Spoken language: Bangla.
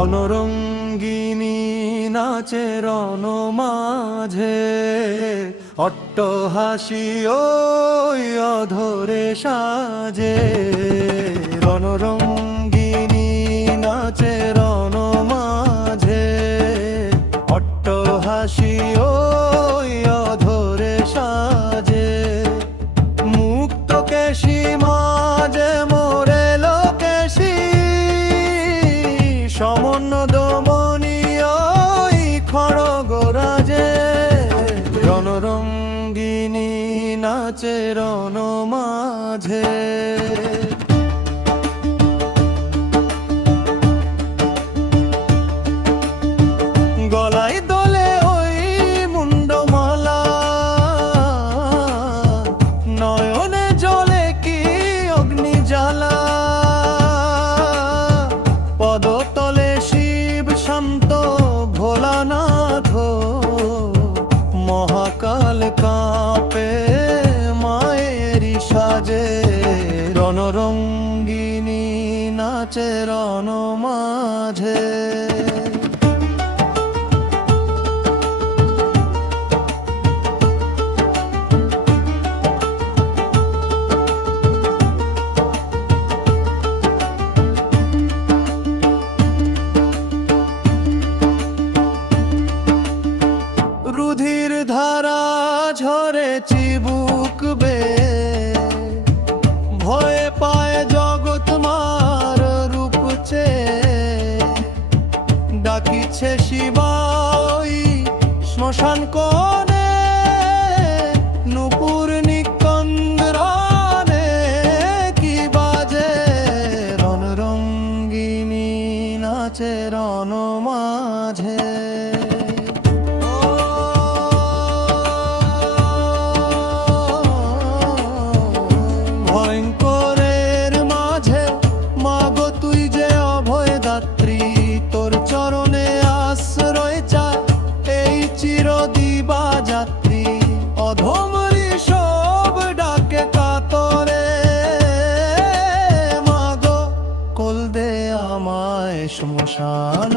রণরঙ্গিনী নাচে রণ মাঝে, অট্টহাসি ওই অধরে সাজে। রণরঙ্গিনী নাচে রণ মাঝে, অট্টহাসি ওই অধরে সাজে। মুক্ত কেশী মাঝে মোরে লোকেশী, সমন্ন দমনী ওই খড়গরাজে। রণরঙ্গিনী নাচে রণ মাঝে। গলায় দোলে ওই মুন্ডমালা, নয়নে জলে কি অগ্নিজ্বালা। পদতলে শিব শান্ত ভোলানাথ, মহাকাল কাঁপে মায়েরই সাজে। রণরঙ্গিনী নাচে রণ মাঝে। রুধির ধারা ঝরে চিবুক বেয়ে, ভয়ে পায় জগৎ মার রূপ চেয়ে। ডাকিছে শিবা ওই শ্মশান কোণে, নূপুর নিকন্দরানে কি বাজে। রণরঙ্গিনী নাচে রণ মাঝে। ভয়ঙ্করের মাঝে মাগো তুই যে অভয় দাত্রী, তোর চরণে আশ্রয় চায় এই চিরদিবা যাত্রী। অধমরি সব ডাকে কাতরে, মাগো কোল দে আমায় শ্মশান